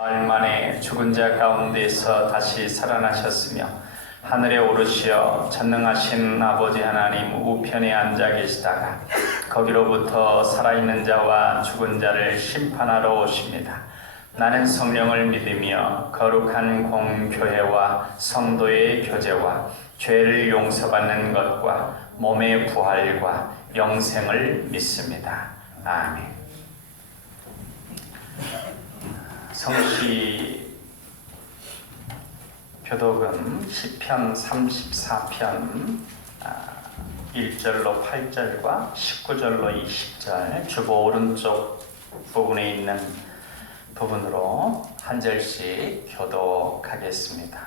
나흘 만에 죽은 자 가운데서 다시 살아나셨으며 하늘에 오르시어 전능하신 아버지 하나님 우편에 앉아 계시다가 거기로부터 살아있는 자와 죽은 자를 심판하러 오십니다. 나는 성령을 믿으며 거룩한 공교회와 성도의 교제와 죄를 용서받는 것과 몸의 부활과 영생을 믿습니다. 아멘. 성시 교독은 시편 34편 1절로 8절과 19절로 20절 주보 오른쪽 부분에 있는 부분으로 한 절씩 교독하겠습니다.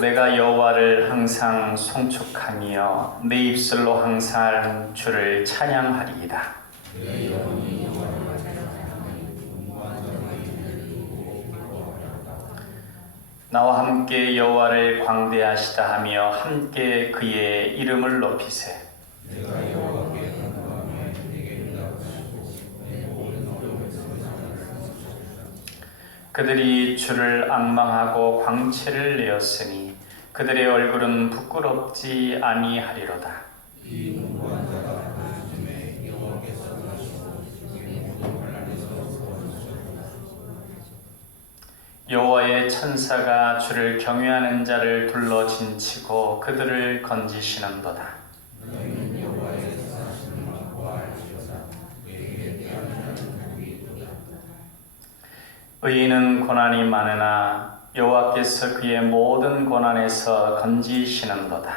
내가 여호와를 항상 송축하며 내 입술로 항상 주를 찬양하리이다. 나와 함께 여호와를 광대하시다 하며 함께 그의 이름을 높이세. 그들이 주를 앙망하고 광채를 내었으니 그들의 얼굴은 부끄럽지 아니하리로다. 여호와의 천사가 주를 경외하는 자를 둘러 진치고 그들을 건지시는도다. 의인은 고난이 많으나 여호와께서 그의 모든 고난에서 건지시는도다.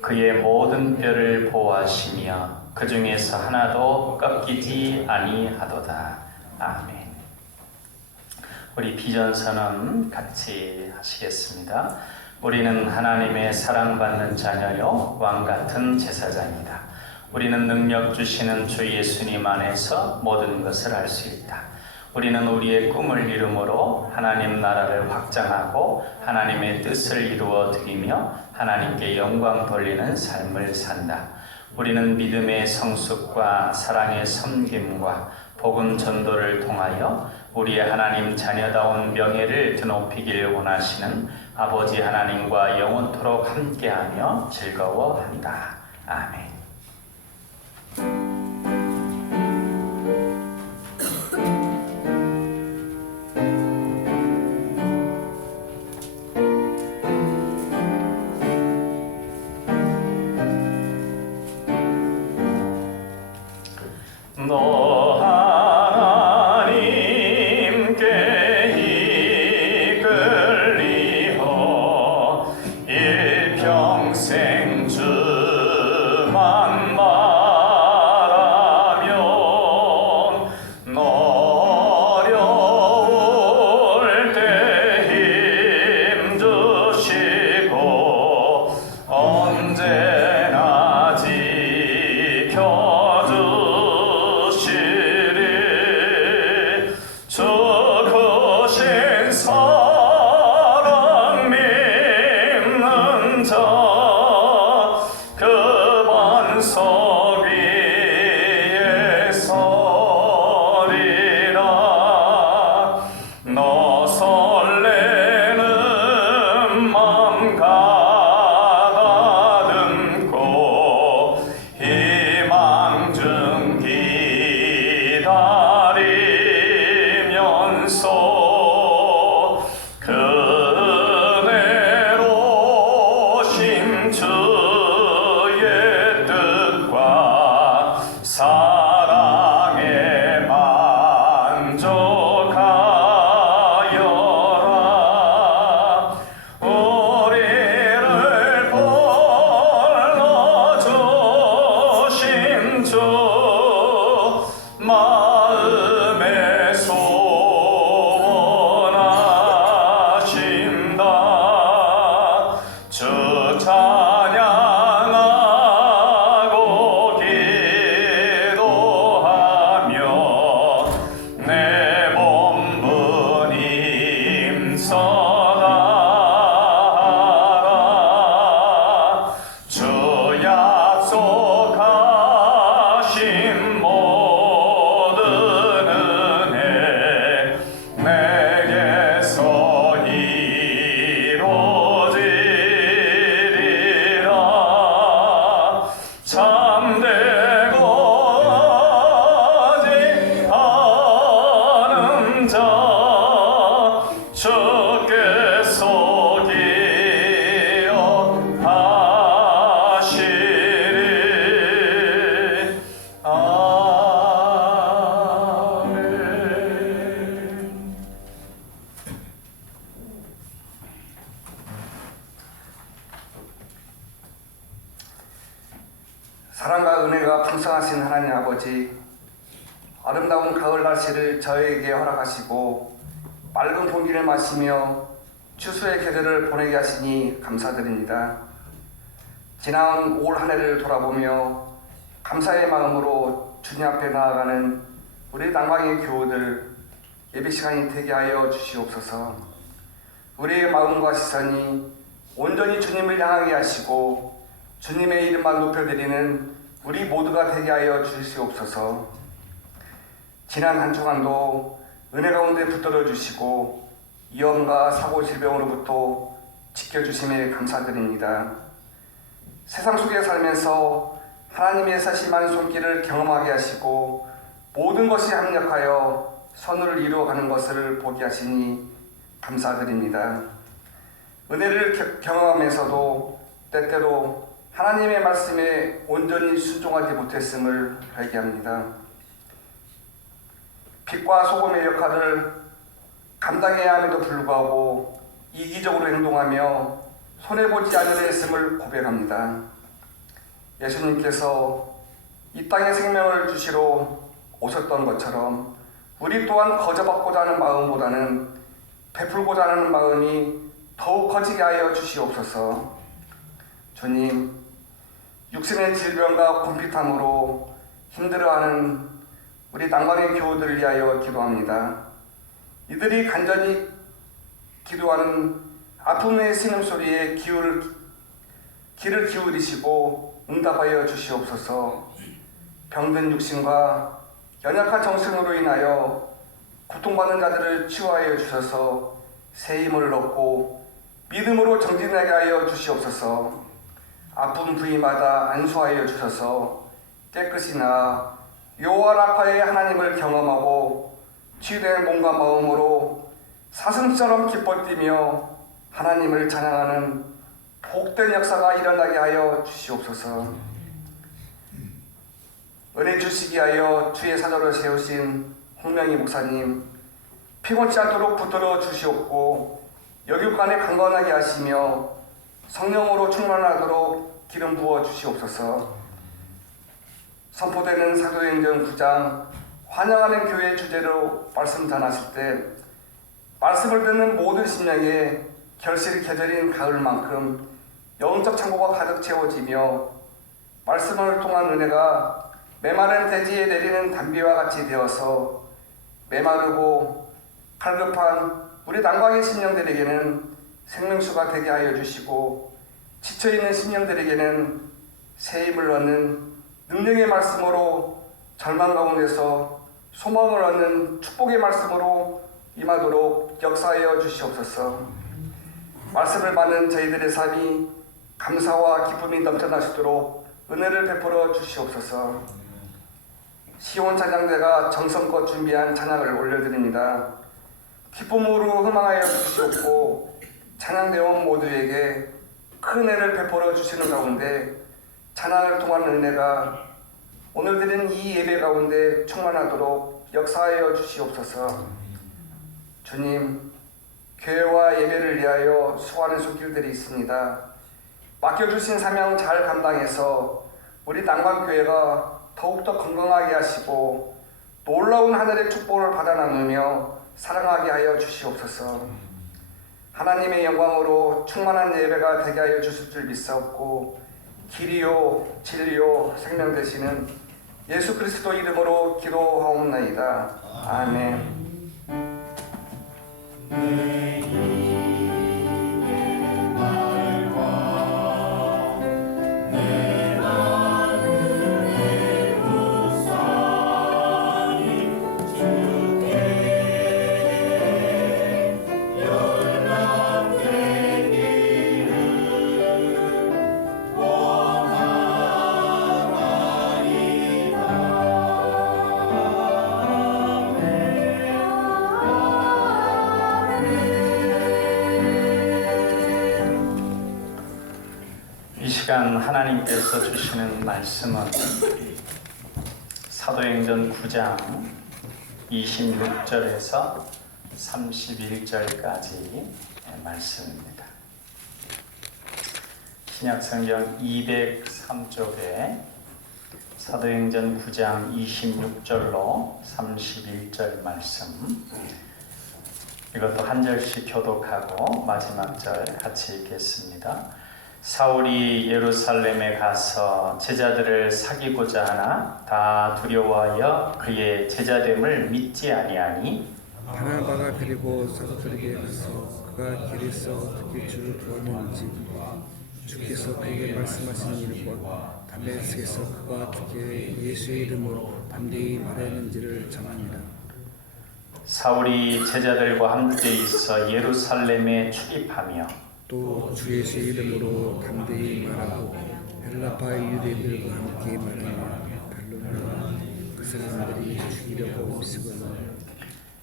그의 모든 뼈를 보호하시며 그 중에서 하나도 꺾이지 아니하도다. 아멘. 우리 비전선언 같이 하시겠습니다. 우리는 하나님의 사랑받는 자녀요 왕같은 제사장이다. 우리는 능력 주시는 주 예수님 안에서 모든 것을 알 수 있다. 우리는 우리의 꿈을 이루므로 하나님 나라를 확장하고 하나님의 뜻을 이루어 드리며 하나님께 영광 돌리는 삶을 산다. 우리는 믿음의 성숙과 사랑의 섬김과 복음 전도를 통하여 우리의 하나님 자녀다운 명예를 드높이길 원하시는 아버지 하나님과 영원토록 함께하며 즐거워한다. 아멘. 마음의 소원 날씨를 저에게 허락하시고 맑은 공기를 마시며 추수의 계절을 보내게 하시니 감사드립니다. 지나온 올 한 해를 돌아보며 감사의 마음으로 주님 앞에 나아가는 우리 난광의 교우들 예배 시간이 되게 하여 주시옵소서. 우리의 마음과 시선이 온전히 주님을 향하게 하시고 주님의 이름만 높여드리는 우리 모두가 되게 하여 주시옵소서. 지난 한 주간도 은혜 가운데 붙들어 주시고 위험과 사고 질병으로부터 지켜주심에 감사드립니다. 세상 속에 살면서 하나님의 세심한 손길을 경험하게 하시고 모든 것이 합력하여 선을 이루어가는 것을 보게 하시니 감사드립니다. 은혜를 경험하면서도 때때로 하나님의 말씀에 온전히 순종하지 못했음을 회개합니다. 빛과 소금의 역할을 감당해야 함에도 불구하고 이기적으로 행동하며 손해보지 않으려 했음을 고백합니다. 예수님께서 이 땅에 생명을 주시러 오셨던 것처럼 우리 또한 거저받고자 하는 마음보다는 베풀고자 하는 마음이 더욱 커지게 하여 주시옵소서. 주님, 육신의 질병과 궁핍함으로 힘들어하는 우리 난광의 교우들을 위하여 기도합니다. 이들이 간절히 기도하는 아픔의 신음소리에 귀를 기울이시고 응답하여 주시옵소서. 병든 육신과 연약한 정신으로 인하여 고통받는 자들을 치유하여 주셔서 새 힘을 얻고 믿음으로 정진하게 하여 주시옵소서. 아픈 부위마다 안수하여 주셔서 깨끗이 나아 여호와 라파의 하나님을 경험하고 치유된 몸과 마음으로 사슴처럼 기뻐 뛰며 하나님을 찬양하는 복된 역사가 일어나게 하여 주시옵소서. 은혜 주시기 하여 주의 사도를 세우신 홍명희 목사님, 피곤치 않도록 붙들어 주시옵고 여육간에 강건하게 하시며 성령으로 충만하도록 기름 부어 주시옵소서. 선포되는 사도행전 9장 환영하는 교회 주제로 말씀 전하실 때 말씀을 듣는 모든 심령에 결실이 계절인 가을만큼 영적 창고가 가득 채워지며 말씀을 통한 은혜가 메마른 대지에 내리는 단비와 같이 되어서 메마르고 갈급한 우리 난광의 심령들에게는 생명수가 되게 하여 주시고 지쳐있는 심령들에게는 새 힘을 얻는 능력의 말씀으로 절망 가운데서 소망을 얻는 축복의 말씀으로 임하도록 역사하여 주시옵소서. 말씀을 받는 저희들의 삶이 감사와 기쁨이 넘쳐나시도록 은혜를 베풀어 주시옵소서. 시온 찬양대가 정성껏 준비한 찬양을 올려드립니다. 기쁨으로 흥망하여 주시옵고 찬양대원 모두에게 큰 은혜를 베풀어 주시는 가운데 찬양을 통한 은혜가 오늘 드린 이 예배 가운데 충만하도록 역사하여 주시옵소서. 주님, 교회와 예배를 위하여 수고하는 손길들이 있습니다. 맡겨주신 사명 잘 감당해서 우리 난광교회가 더욱더 건강하게 하시고 놀라운 하늘의 축복을 받아 나누며 사랑하게 하여 주시옵소서. 하나님의 영광으로 충만한 예배가 되게 하여 주실 줄 믿사옵고 길이요 진리요 생명 되시는 예수 그리스도 이름으로 기도하옵나이다. 아멘. 이 시간 하나님께서 주시는 말씀은 사도행전 9장 26절에서 31절까지 말씀입니다. 신약성경 203쪽에 사도행전 9장 26절로 31절 말씀, 이것도 한 절씩 교독하고 마지막 절 같이 읽겠습니다. 사울이 예루살렘에 가서 제자들을 사귀고자 하나 다 두려워하여 그의 제자됨을 믿지 아니하니, 바나바가 데리고 사도들에게 가서 그가 길에서 어떻게 주를 구하는지, 주께서 그에게 말씀하신 일과 다메섹에서 그가 어떻게 예수의 이름으로 담대히 말하는지를 전하니라. 사울이 제자들과 함께 있어 예루살렘에 출입하며 또 주 예수의 이름으로 담대히 말하고 헬라파 유대인들과 함께 말하며 달로나 그 사람들이 죽이려고 음식을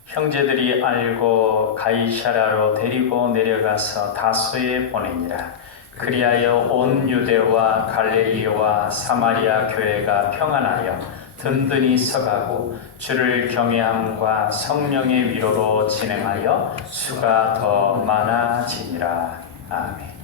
형제들이 알고 가이사랴로 데리고 내려가서 다소에 보내니라. 그리하여 온 유대와 갈릴리와 사마리아 교회가 평안하여 든든히 서가고 주를 경외함과 성령의 위로로 진행하여 수가 더 많아지니라. 아멘.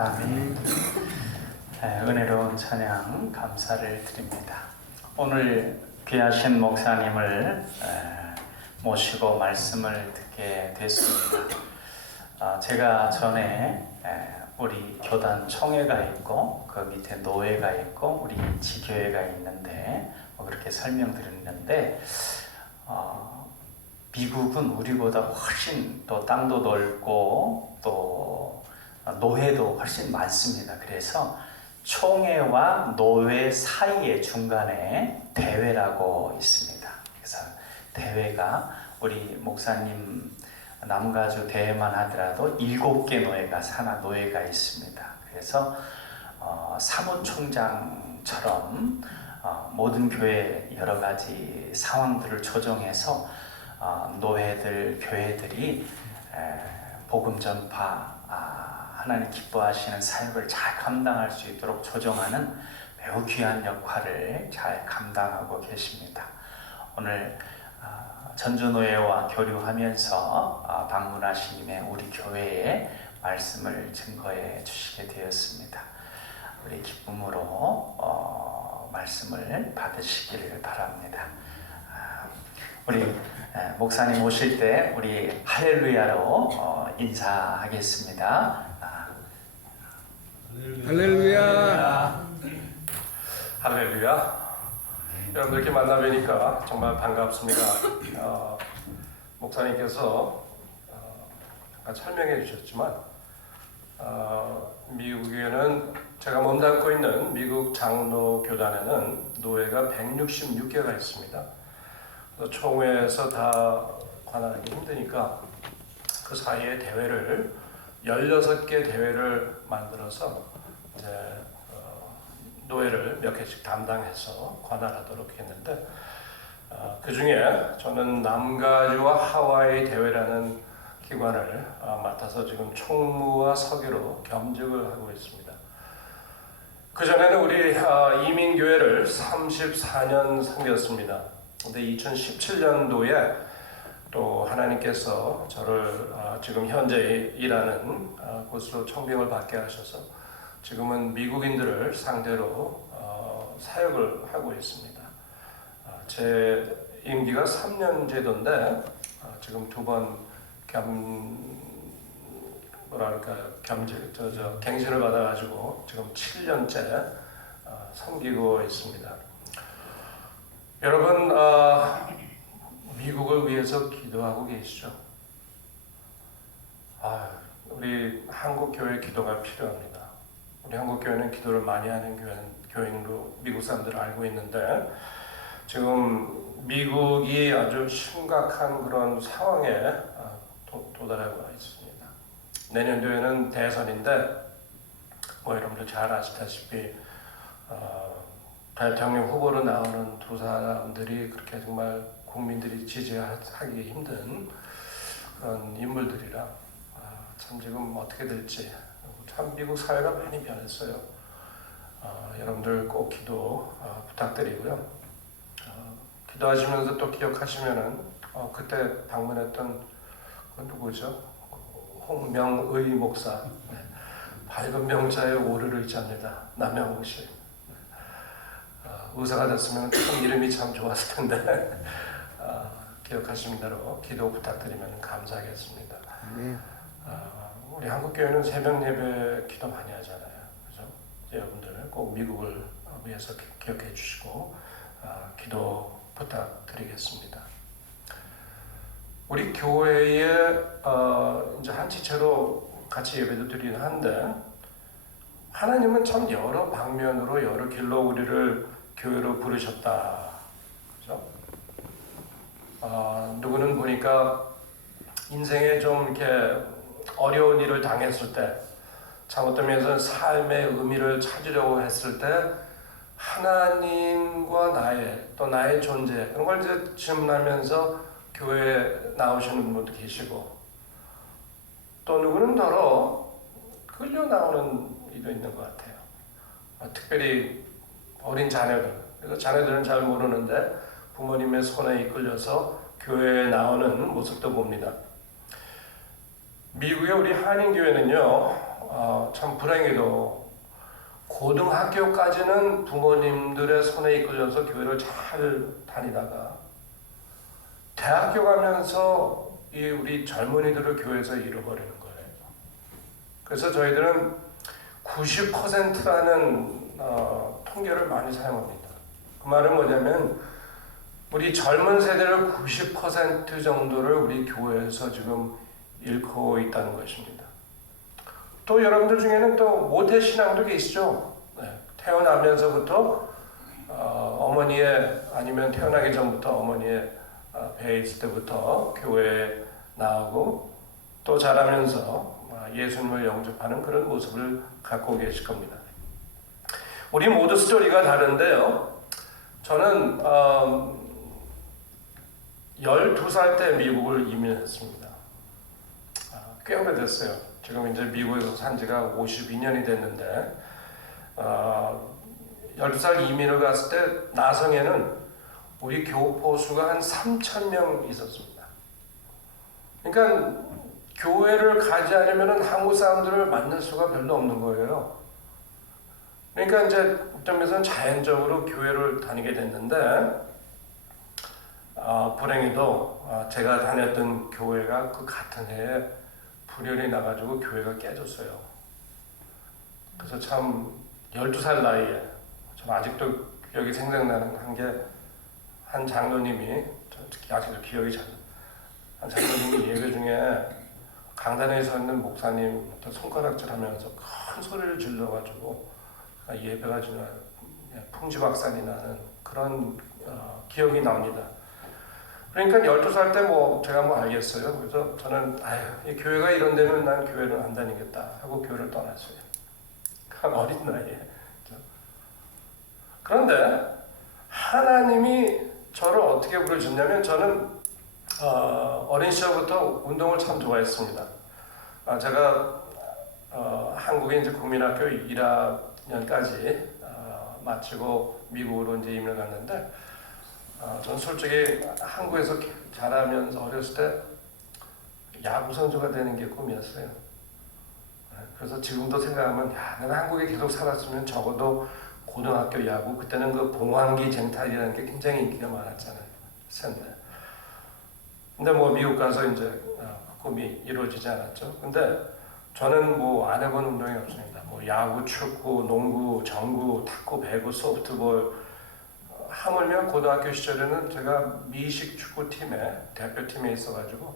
아멘. 은혜로운 찬양 감사를 드립니다. 오늘 귀하신 목사님을 모시고 말씀을 듣게 됐습니다. 제가 전에 우리 교단 총회가 있고 그 밑에 노회가 있고 우리 지교회가 있는데 그렇게 설명드렸는데 미국은 우리보다 훨씬 또 땅도 넓고 또 노회도 훨씬 많습니다. 그래서 총회와 노회 사이의 중간에 대회라고 있습니다. 그래서 대회가 우리 목사님 남가주 대회만 하더라도 7개 노회가 산하 노회가 있습니다. 그래서 사무총장처럼 모든 교회 여러 가지 상황들을 조정해서 노회들, 교회들이 복음 전파, 하나님 기뻐하시는 사역을 잘 감당할 수 있도록 조정하는 매우 귀한 역할을 잘 감당하고 계십니다. 오늘 전주노회와 교류하면서 방문하신 우리 교회의 말씀을 증거해 주시게 되었습니다. 우리 기쁨으로 말씀을 받으시기를 바랍니다. 우리 목사님 오실 때 우리 할렐루야로 인사하겠습니다. 할렐루야. 할렐루야. 여러분 이렇게 만나 뵈니까 정말 반갑습니다. 목사님께서 잠깐 설명해 주셨지만 미국에는 제가 몸담고 있는 미국 장로 교단에는 노회가 166개가 있습니다. 총회에서 다 관할하기 힘드니까 그 사이에 대회를 16개 대회를 만들어서 이제 노회를 몇 개씩 담당해서 관할하도록 했는데 그 중에 저는 남가주와 하와이 대회라는 기관을 맡아서 지금 총무와 서기로 겸직을 하고 있습니다. 그 전에는 우리 이민교회를 34년 섬겼습니다. 근데 2017년도에 또 하나님께서 저를 지금 현재 일하는 곳으로 청빙을 받게 하셔서 지금은 미국인들을 상대로 사역을 하고 있습니다. 제 임기가 3년 제도인데 지금 2번 갱신을 받아가지고 지금 7년째 섬기고 있습니다. 여러분 미국을 위해서 기도하고 계시죠? 우리 한국 교회 기도가 필요합니다. 우리 한국 교회는 기도를 많이 하는 교회로 미국 사람들을 알고 있는데 지금 미국이 아주 심각한 그런 상황에 도달하고 있습니다. 내년도에는 대선인데 여러분들 잘 아시다시피 대통령 후보로 나오는 두 사람들이 그렇게 정말 국민들이 지지하기 힘든 그런 인물들이라 참 지금 어떻게 될지 참 미국 사회가 많이 변했어요. 여러분들 꼭 기도 부탁드리고요. 기도하시면서 또 기억하시면은 그때 방문했던 그 누구죠? 홍명의 목사. 밝은 명자의 오류를 잊습니다. 남영웅 씨. 의사가 됐으면 참 이름이 참 좋았을 텐데 기억하시는 대로 기도 부탁드리면 감사하겠습니다. 우리 한국 교회는 새벽 예배 기도 많이 하잖아요, 그죠? 여러분들 꼭 미국을 위해서 기억해 주시고 기도 부탁드리겠습니다. 우리 교회에 이제 한 지체로 같이 예배도 드리긴 한데 하나님은 참 여러 방면으로 여러 길로 우리를 교회로 부르셨다. 그죠? 누구는 보니까 인생에 좀 이렇게 어려운 일을 당했을 때, 잘못되면서 삶의 의미를 찾으려고 했을 때, 하나님과 나의 존재, 그런 걸 이제 질문하면서 교회에 나오시는 분도 계시고, 또 누구는 더러 끌려 나오는 이도 있는 것 같아요. 특별히 어린 자녀들, 그래서 자녀들은 잘 모르는데 부모님의 손에 이끌려서 교회에 나오는 모습도 봅니다. 미국의 우리 한인교회는요, 참 불행히도 고등학교까지는 부모님들의 손에 이끌려서 교회를 잘 다니다가 대학교 가면서 이 우리 젊은이들을 교회에서 잃어버리는 거예요. 그래서 저희들은 90%라는 통계를 많이 사용합니다. 그 말은 뭐냐면 우리 젊은 세대를 90% 정도를 우리 교회에서 지금 잃고 있다는 것입니다. 또 여러분들 중에는 또 모태 신앙도 계시죠. 네. 태어나면서부터 어머니의 아니면 태어나기 전부터 어머니의 배에 있을 때부터 교회에 나오고 또 자라면서 예수님을 영접하는 그런 모습을 갖고 계실 겁니다. 우리 모두 스토리가 다른데요. 저는 12살 때 미국을 이민했습니다. 꽤 오래됐어요. 지금 이제 미국에서 산 지가 52년이 됐는데 12살 이민을 갔을 때 나성에는 우리 교포수가 한 3,000명 있었습니다. 그러니까 교회를 가지 않으면 한국 사람들을 만날 수가 별로 없는 거예요. 그러니까 이제 어쩌면서 자연적으로 교회를 다니게 됐는데 불행히도 제가 다녔던 교회가 그 같은 해에 불혈이 나가지고 교회가 깨졌어요. 그래서 참 12살 나이에 좀 아직도 기억이 생생나는 한 장로님이 특히 아직도 기억이 잘 한 장로님이 예배 중에 강단에 서 있는 목사님한테 손가락질하면서 큰 소리를 질러가지고 예배가 정말 풍지박산이 나는 그런 기억이 납니다. 그러니까 12살 때 제가 알겠어요. 그래서 저는 이 교회가 이런 데는 난 교회를 안 다니겠다 하고 교회를 떠났어요. 어린 나이에. 그런데 하나님이 저를 어떻게 부르셨냐면 저는 어린 시절부터 운동을 참 좋아했습니다. 제가 한국에 이제 국민학교 1학년까지 마치고 미국으로 이제 이민을 갔는데 저는 솔직히 한국에서 자라면서 어렸을 때 야구 선수가 되는 게 꿈이었어요. 그래서 지금도 생각하면 내가 한국에 계속 살았으면 적어도 고등학교 야구 그때는 그 봉황기 쟁탈이라는 게 굉장히 인기가 많았잖아요. 근데 미국 가서 이제 꿈이 이루어지지 않았죠. 근데 저는 안 해본 운동이 없습니다. 야구, 축구, 농구, 정구, 탁구, 배구, 소프트볼 하물며 고등학교 시절에는 제가 미식 축구팀에 대표팀에 있어가지고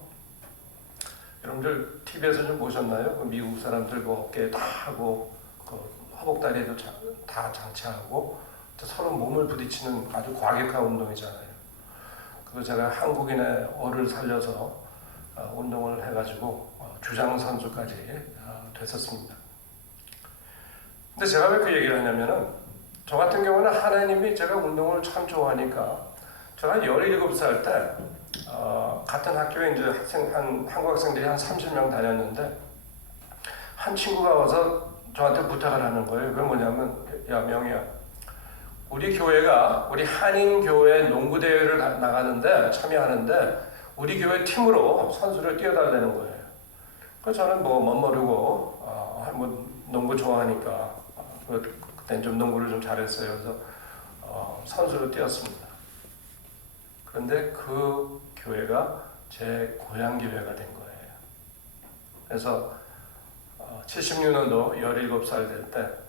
여러분들 TV에서 좀 보셨나요? 미국 사람들 어깨에 다 하고 허벅다리에도 다 장치하고 서로 몸을 부딪히는 아주 과격한 운동이잖아요. 그래서 제가 한국인의 얼을 살려서 운동을 해가지고 주장 선수까지 됐었습니다. 근데 제가 왜 그 얘기를 하냐면은 저 같은 경우는 하나님이 제가 운동을 참 좋아하니까 제가 17살 때 같은 학교에 이제 한국 학생들이 한 30명 다녔는데 한 친구가 와서 저한테 부탁을 하는 거예요. 그게 뭐냐면 야 명희야 우리 교회가 우리 한인교회 농구대회를 나가는데 참여하는데 우리 교회 팀으로 선수를 뛰어달라는 거예요. 그래서 저는 멋모르고 농구 좋아하니까 그때는 좀 농구를 좀 잘했어요. 그래서 선수로 뛰었습니다. 그런데 그 교회가 제 고향 교회가 된 거예요. 그래서 76년도 17살 될 때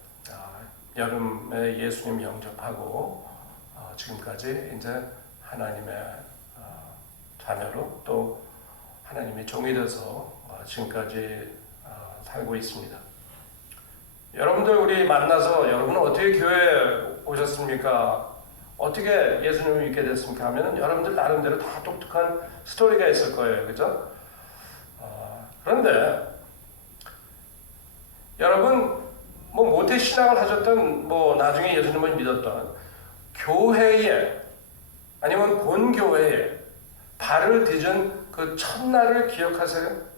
여름에 예수님 영접하고 지금까지 이제 하나님의 자녀로 또 하나님의 종이 돼서 지금까지 살고 있습니다. 여러분들 우리 만나서 여러분은 어떻게 교회에 오셨습니까? 어떻게 예수님을 믿게 됐습니까? 하면은 여러분들 나름대로 다 독특한 스토리가 있을 거예요. 그죠? 그런데 여러분 모태 신앙을 하셨던 나중에 예수님을 믿었던 교회에 아니면 본 교회에 발을 디딘 그 첫날을 기억하세요?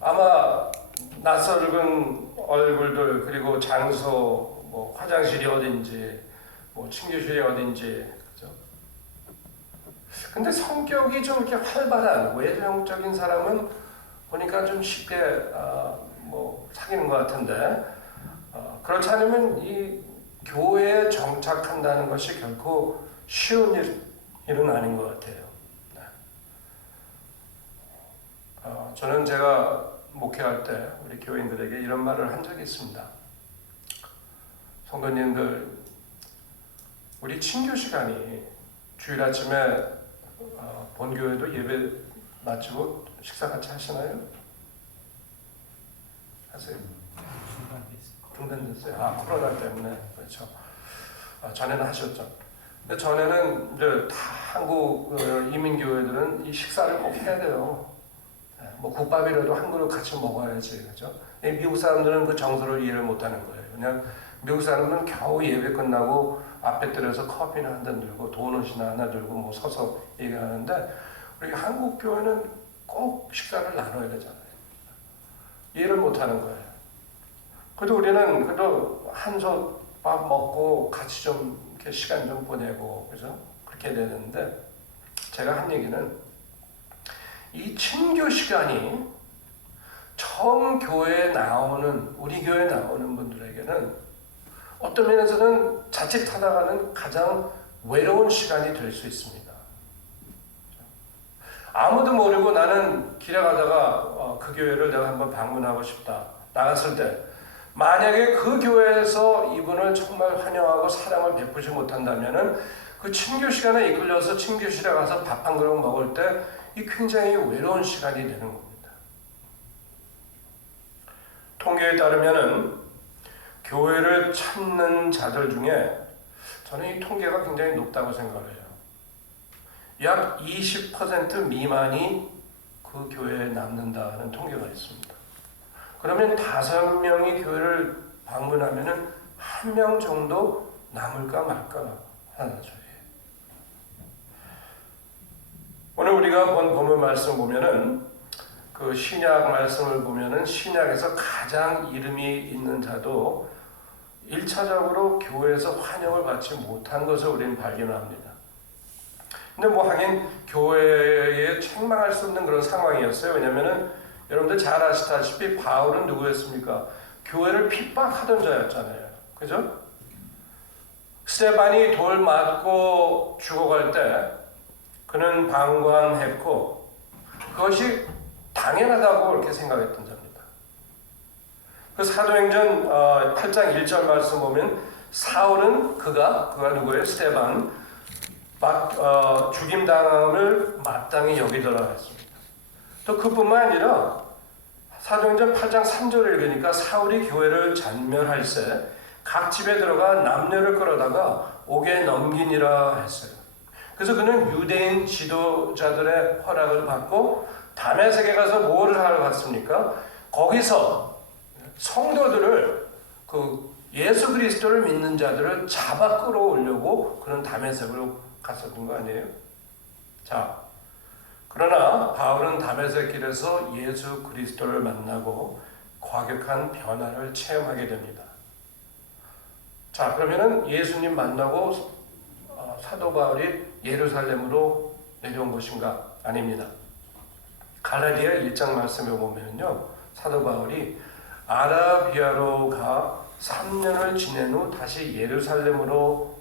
아마 낯설은 얼굴들 그리고 장소 화장실이 어딘지 침교실이 어딘지 그죠? 근데 성격이 좀 이렇게 활발한 외형적인 사람은 보니까 좀 쉽게 뭐 사귀는 것 같은데 그렇지 않으면 이 교회에 정착한다는 것이 결코 쉬운 일은 아닌 것 같아요. 네. 저는 제가 목회할 때 우리 교인들에게 이런 말을 한 적이 있습니다. 성도님들, 우리 친교 시간이 주일 아침에 본교회도 예배 마치고 식사 같이 하시나요? 하세요? 중단됐어요. 코로나 때문에. 그렇죠. 전에는 하셨죠. 근데 전에는 이제 다 한국 이민교회들은 이 식사를 꼭 해야 돼요. 뭐 국밥이라도 한 그릇 같이 먹어야지. 그렇죠? 미국 사람들은 그 정서를 이해를 못하는 거예요. 그냥 미국 사람들은 겨우 예배 끝나고 앞에 들어서 커피나 한 잔 들고 도넛이나 하나 들고 뭐 서서 얘기하는데 우리 한국 교회는 꼭 식사를 나눠야 되잖아요. 이해를 못하는 거예요. 그래도 우리는 그래도 한솥밥 먹고 같이 좀 이렇게 시간 좀 보내고 그죠? 그렇게 되는데 제가 한 얘기는 이 친교 시간이 처음 교회에 나오는 우리 교회에 나오는 분들에게는 어떤 면에서는 자칫하다가는 가장 외로운 시간이 될 수 있습니다. 아무도 모르고 나는 길에 가다가 그 교회를 내가 한번 방문하고 싶다. 나갔을 때 만약에 그 교회에서 이분을 정말 환영하고 사랑을 베푸지 못한다면은 그 친교 시간에 이끌려서 친교실에 가서 밥 한 그릇 먹을 때 이 굉장히 외로운 시간이 되는 겁니다. 통계에 따르면은 교회를 찾는 자들 중에 저는 이 통계가 굉장히 높다고 생각을 해요. 약 20% 미만이 그 교회에 남는다는 통계가 있습니다. 그러면 5명이 교회를 방문하면은 1명 정도 남을까 말까 하는 거죠. 오늘 우리가 본 본문 말씀 보면은 그 신약 말씀을 보면은 신약에서 가장 이름이 있는 자도 1차적으로 교회에서 환영을 받지 못한 것을 우리는 발견합니다. 근데 뭐 하긴 교회에 책망할 수 없는 그런 상황이었어요. 왜냐면은 여러분들 잘 아시다시피 바울은 누구였습니까? 교회를 핍박하던 자였잖아요. 그죠? 스테반이 돌 맞고 죽어갈 때 그는 방관했고 그것이 당연하다고 그렇게 생각했던 자입니다. 그 사도행전 8장 1절 말씀 보면 사울은 그가 누구예요? 스테반 죽임당함을 마땅히 여기더라 했습니다. 또 그뿐만 아니라 사도행전 8장 3절을 읽으니까 사울이 교회를 잔멸할세 각 집에 들어가 남녀를 끌어다가 옥에 넘기니라 했어요. 그래서 그는 유대인 지도자들의 허락을 받고 다메섹에 가서 뭐를 하러 갔습니까? 거기서 성도들을 그 예수 그리스도를 믿는 자들을 잡아 끌어오려고 그는 다메섹으로 갔었던 거 아니에요? 자, 그러나 바울은 다메섹 길에서 예수 그리스도를 만나고 과격한 변화를 체험하게 됩니다. 자, 그러면은 예수님 만나고 사도 바울이 예루살렘으로 내려온 것인가? 아닙니다. 갈라디아 1장 말씀에 보면요, 사도 바울이 아라비아로 가 3년을 지낸 후 다시 예루살렘으로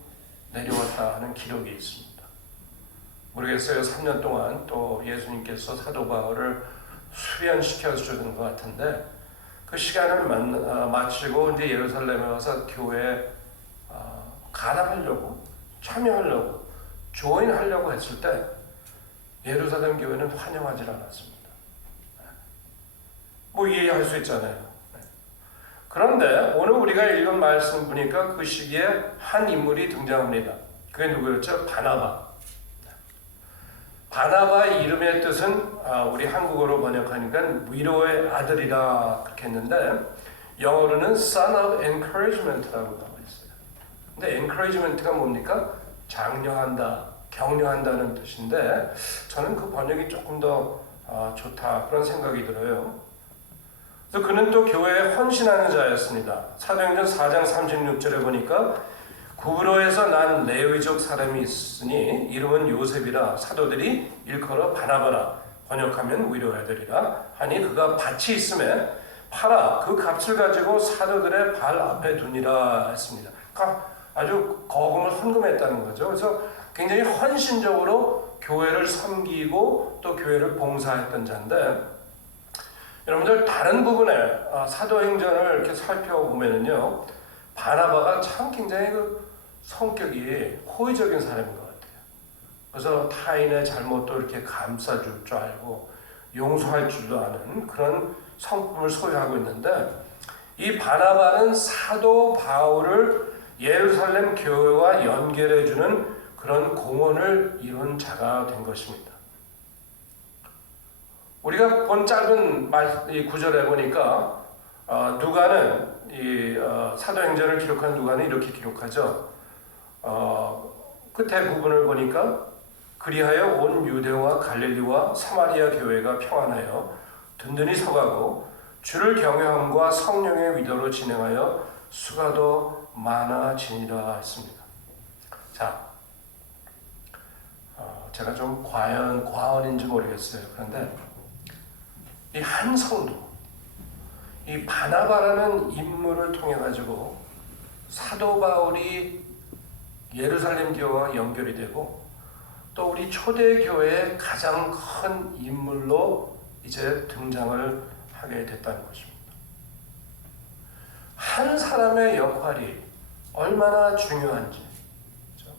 내려왔다 하는 기록이 있습니다. 모르겠어요. 3년 동안 또 예수님께서 사도 바울을 수련시켜 주는 것 같은데 그 시간을 마치고 이제 예루살렘에 와서 교회에 가담하려고 참여하려고 조인하려고 했을 때 예루살렘 교회는 환영하지 않았습니다. 뭐 이해할 수 있잖아요. 그런데 오늘 우리가 읽은 말씀 보니까 그 시기에 한 인물이 등장합니다. 그게 누구였죠? 바나바. 바나바의 이름의 뜻은 우리 한국어로 번역하니까 위로의 아들이라 그렇게 했는데 영어로는 son of encouragement라고 나와 있어요. 근데 encouragement가 뭡니까? 장려한다, 격려한다는 뜻인데 저는 그 번역이 조금 더 좋다 그런 생각이 들어요. 그래서 그는 또 교회에 헌신하는 자였습니다. 사도행전 4장 36절에 보니까 구브로에서 난 레위족 사람이 있으니 이름은 요셉이라 사도들이 일컬어 바나바라 번역하면 위로의 아들이라 하니 그가 밭이 있음에 팔아 그 값을 가지고 사도들의 발 앞에 두니라 했습니다. 그러니까 아주 거금을 헌금했다는 거죠. 그래서 굉장히 헌신적으로 교회를 섬기고 또 교회를 봉사했던 자인데, 여러분들 다른 부분에 사도행전을 이렇게 살펴보면은요, 바나바가 참 굉장히 그 성격이 호의적인 사람인 것 같아요. 그래서 타인의 잘못도 이렇게 감싸줄 줄 알고 용서할 줄도 아는 그런 성품을 소유하고 있는데, 이 바나바는 사도 바울을 예루살렘 교회와 연결해주는 그런 공헌을 이룬 자가 된 것입니다. 우리가 본 짧은 이 구절에 보니까 누가는 이 사도행전을 기록한 누가는 이렇게 기록하죠. 끝에 부분을 보니까 그리하여 온 유대와 갈릴리와 사마리아 교회가 평안하여 든든히 서가고 주를 경외함과 성령의 위로로 진행하여 수가 더 많아지니라 했습니다. 자, 제가 좀 과언인지 모르겠어요. 그런데 이 한 성도, 이 바나바라는 인물을 통해 가지고 사도 바울이 예루살렘 교회와 연결이 되고 또 우리 초대 교회의 가장 큰 인물로 이제 등장을 하게 됐다는 것입니다. 한 사람의 역할이 얼마나 중요한지, 그렇죠?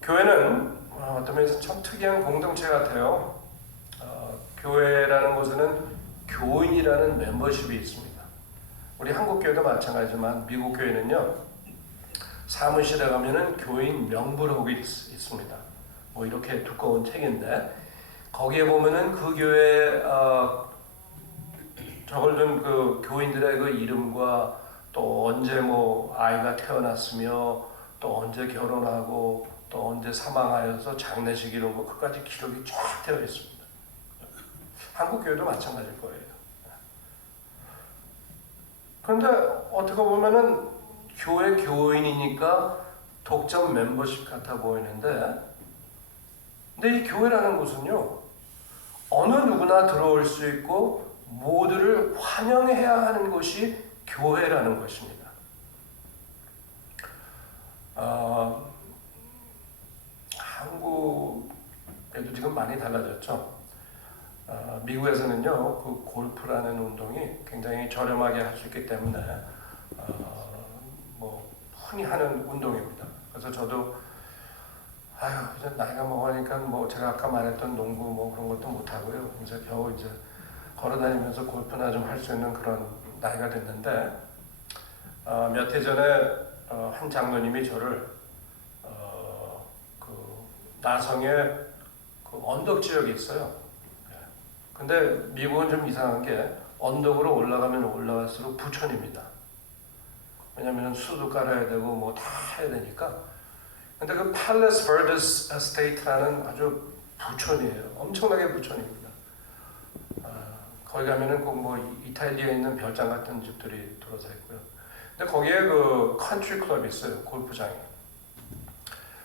교회는 어떤 면에서 참 특이한 공동체 같아요. 교회라는 곳에는 교인이라는 멤버십이 있습니다. 우리 한국 교회도 마찬가지지만 미국 교회는요, 사무실에 가면은 교인 명부록이 있습니다. 뭐 이렇게 두꺼운 책인데 거기에 보면은 그 교회 적어둔 그 교인들의 그 이름과 또 언제 뭐 아이가 태어났으며 또 언제 결혼하고 또 언제 사망하여서 장례식 이런 거 그까지 기록이 쫙 되어 있습니다. 한국 교회도 마찬가지일 거예요. 그런데 어떻게 보면은 교회 교인이니까 독점 멤버십 같아 보이는데, 근데 이 교회라는 곳은요, 어느 누구나 들어올 수 있고 모두를 환영해야 하는 것이 교회라는 것입니다. 한국에도 지금 많이 달라졌죠. 미국에서는요, 그 골프라는 운동이 굉장히 저렴하게 할 수 있기 때문에 뭐 흔히 하는 운동입니다. 그래서 저도 이제 나이가 먹으니까 뭐 제가 아까 말했던 농구 뭐 그런 것도 못 하고요. 이제 겨우 이제 걸어다니면서 골프나 좀 할 수 있는 그런 나이가 됐는데, 몇 해 전에 한 장로님이 저를 그 나성에 그 언덕 지역이 있어요. 근데 미국은 좀 이상한 게 언덕으로 올라가면 올라갈수록 부촌입니다. 왜냐하면 수도 깔아야 되고 뭐 다 해야 되니까. 근데 그 팔레스 버드스 에스테이트라는 아주 부촌이에요. 엄청나게 부촌입니다. 거기 가면은 꼭 뭐 이탈리아에 있는 별장 같은 집들이 들어서 있고요. 근데 거기에 그 컨트리 클럽이 있어요. 골프장이.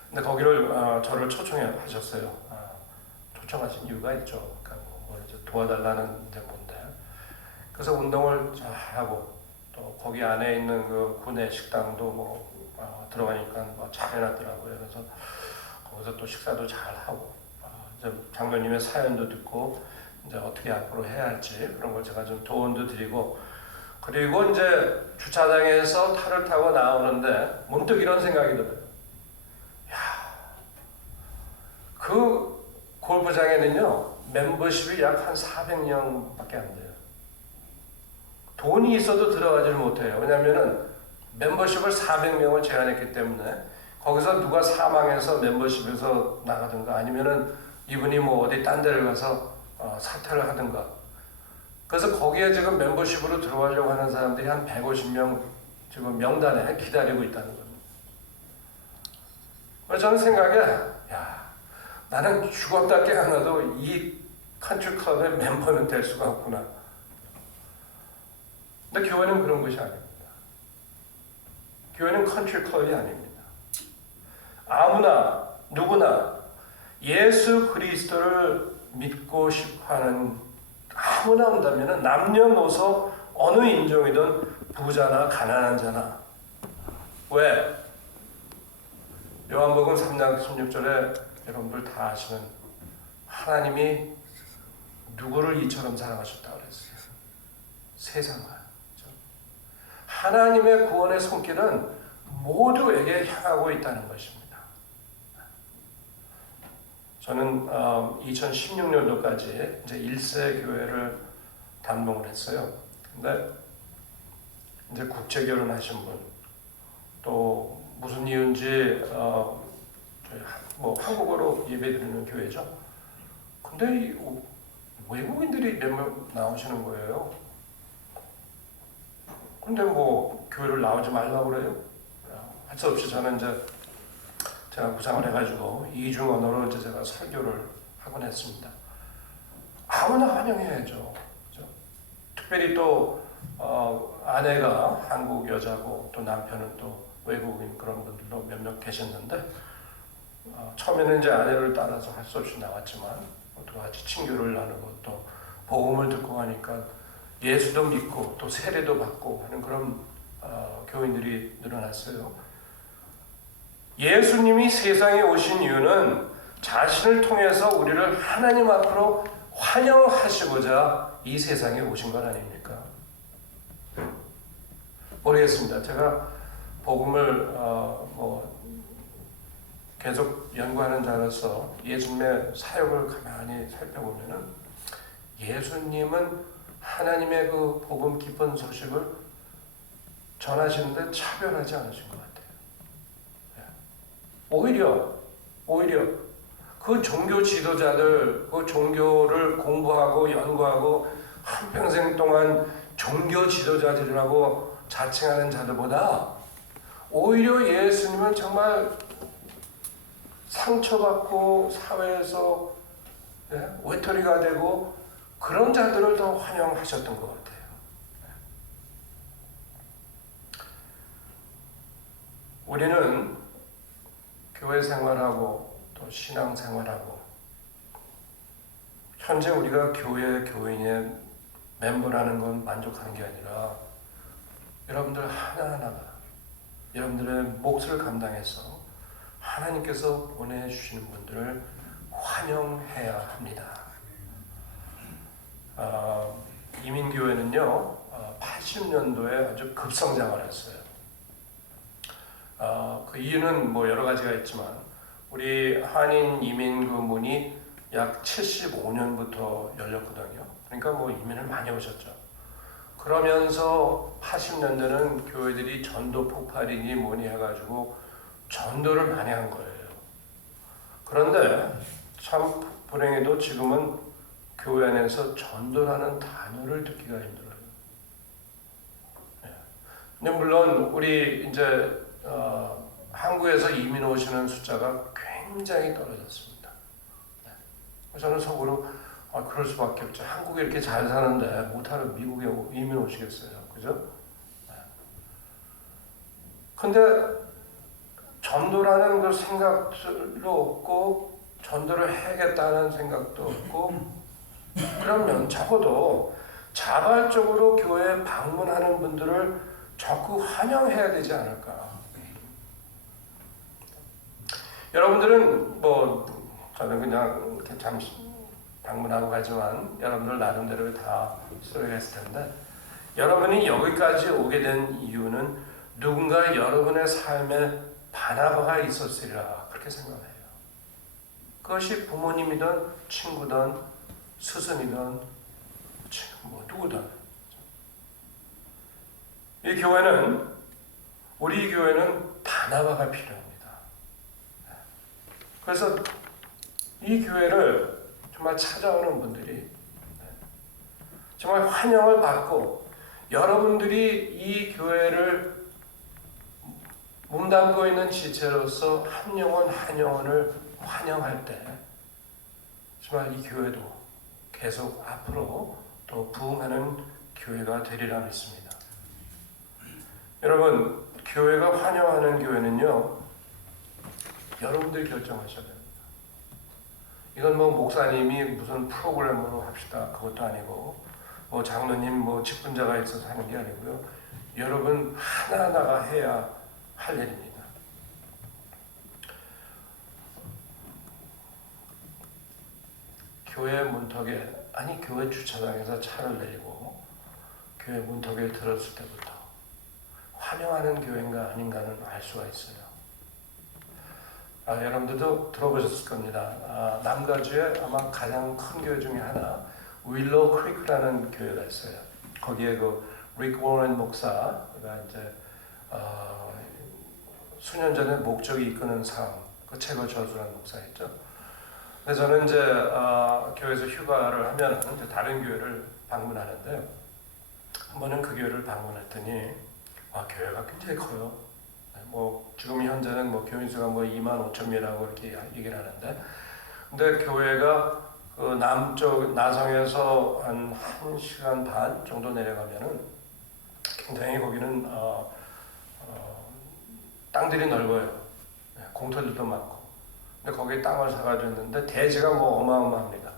근데 거기를 저를 초청하셨어요. 초청하신 이유가 있죠. 도와달라는 이제 건데, 그래서 운동을 잘 하고 또 거기 안에 있는 그 구내 식당도 뭐 들어가니까 뭐 잘 해놨더라고요. 그래서 거기서 또 식사도 잘 하고 이제 장로님의 사연도 듣고 이제 어떻게 앞으로 해야 할지 그런 걸 제가 좀 조언도 드리고, 그리고 이제 주차장에서 차를 타고 나오는데 문득 이런 생각이 들어요. 그 골프장에는요, 멤버십이 약 한 400명밖에 안 돼요. 돈이 있어도 들어가지를 못해요. 왜냐하면은 멤버십을 400명을 제한했기 때문에 거기서 누가 사망해서 멤버십에서 나가든가 아니면은 이분이 뭐 어디 딴 데를 가서 사퇴를 하든가. 그래서 거기에 지금 멤버십으로 들어가려고 하는 사람들이 한 150명 지금 명단에 기다리고 있다는 겁니다. 그래서 저는 생각에 나는 죽었다 깨어나도 이 컨트리 클럽의 멤버는 될 수가 없구나. 근데 교회는 그런 것이 아닙니다. 교회는 컨트리 클럽이 아닙니다. 아무나 누구나 예수 그리스도를 믿고 싶어 하는 아무나 온다면 남녀노소 어느 인종이든 부자나 가난한 자나. 왜? 요한복음 3장 16절에 여러분들 다 아시는 하나님이 누구를 이처럼 사랑하셨다고 그랬어요? 세상을. 그렇죠? 하나님의 구원의 손길은 모두에게 향하고 있다는 것입니다. 저는 2016년도까지 이제 1세 교회를 담봉을 했어요. 근데 이제 국제 결혼하신 분, 또 무슨 이유인지 뭐 한국어로 예배드리는 교회죠. 근데 이 외국인들이 몇 명 나오시는 거예요. 근데 뭐 교회를 나오지 말라고 그래요. 할 수 없이 저는 이제 제가 구상을 해가지고 이중 언어로 이제 제가 설교를 하곤 했습니다. 아무나 환영해야죠. 그렇죠? 특별히 또 아내가 한국 여자고 또 남편은 또 외국인 그런 분들도 몇몇 계셨는데 처음에는 이제 아내를 따라서 할 수 없이 나왔지만 또 같이 친교를 나누고 또 복음을 듣고 하니까 예수도 믿고 또 세례도 받고 하는 그런 교인들이 늘어났어요. 예수님이 세상에 오신 이유는 자신을 통해서 우리를 하나님 앞으로 환영하시고자 이 세상에 오신 것 아닙니까? 모르겠습니다. 제가 복음을 계속 연구하는 자로서 예수님의 사역을 가만히 살펴보면은 예수님은 하나님의 그 복음 기쁜 소식을 전하시는데 차별하지 않으신 것 같아요. 오히려 그 종교 지도자들, 그 종교를 공부하고 연구하고 한평생 동안 종교 지도자들이라고 자칭하는 자들보다 오히려 예수님은 정말 상처받고 사회에서 외톨이가 되고 그런 자들을 더 환영하셨던 것 같아요. 우리는 교회 생활하고 또 신앙 생활하고 현재 우리가 교인의 멤버라는 건 만족하는 게 아니라 여러분들 하나하나가 여러분들의 몫을 감당해서 하나님께서 보내주시는 분들을 환영해야 합니다. 이민교회는요 80년도에 아주 급성장을 했어요. 그 이유는 뭐 여러 가지가 있지만 우리 한인 이민 그 문이 약 75년부터 열렸거든요. 그러니까 뭐 이민을 많이 오셨죠. 그러면서 80년대는 교회들이 전도 폭발이니 뭐니 해가지고 전도를 많이 한 거예요. 그런데 참 불행히도 지금은 교회 안에서 전도라는 단어를 듣기가 힘들어요. 근데 물론 우리 이제 한국에서 이민 오시는 숫자가 굉장히 떨어졌습니다. 저는 속으로 그럴 수밖에 없죠. 한국에 이렇게 잘 사는데 못하러 미국에 이민 오시겠어요, 그죠? 근데 전도라는 그 생각도 없고 전도를 해야겠다는 생각도 없고 그러면 적어도 자발적으로 교회에 방문하는 분들을 적극 환영해야 되지 않을까? 여러분들은 저는 그냥 이렇게 잠시 방문하고 가지만 여러분들 나름대로 다 수행했을 텐데 여러분이 여기까지 오게 된 이유는 누군가 여러분의 삶에 바나바가 있었으리라 그렇게 생각해요. 그것이 부모님이든 친구든 스승이든 누구든 이 교회는 우리 교회는 바나바가 필요합니다. 그래서 이 교회를 정말 찾아오는 분들이 정말 환영을 받고 여러분들이 이 교회를 몸담고 있는 지체로서 한 영혼 한 영혼을 환영할 때 정말 이 교회도 계속 앞으로 또 부흥하는 교회가 되리라 믿습니다. 여러분, 교회가 환영하는 교회는요 여러분들이 결정하셔야 됩니다. 이건 뭐 목사님이 무슨 프로그램으로 합시다 그것도 아니고 뭐 장로님 뭐 직분자가 있어서 하는 게 아니고요. 여러분 하나하나가 해야 할 일입니다. 교회 문턱에 아니 교회 주차장에서 차를 내리고 교회 문턱에 들었을 때부터 환영하는 교회인가 아닌가는 알 수가 있어요. 여러분들도 들어보셨을 겁니다. 남가주에 아마 가장 큰 교회 중에 하나 윌로우 크리크라는 교회가 있어요. 거기에 그 릭 워런 목사가 이제 수년 전에 목적이 이끄는 삶 그 책을 저술한 목사였죠. 그래서 저는 이제 교회에서 휴가를 하면 이제 다른 교회를 방문하는데 한 번은 그 교회를 방문했더니 교회가 굉장히 커요. 뭐 지금 현재는 뭐 교인수가 뭐 25,000명이라고 이렇게 얘기를 하는데, 근데 교회가 그 남쪽 나성에서 한 1시간 반 정도 내려가면은 굉장히 거기는 땅들이 넓어요. 공터들도 많고. 근데 거기에 땅을 사가지고 있는데 대지가 뭐 어마어마합니다.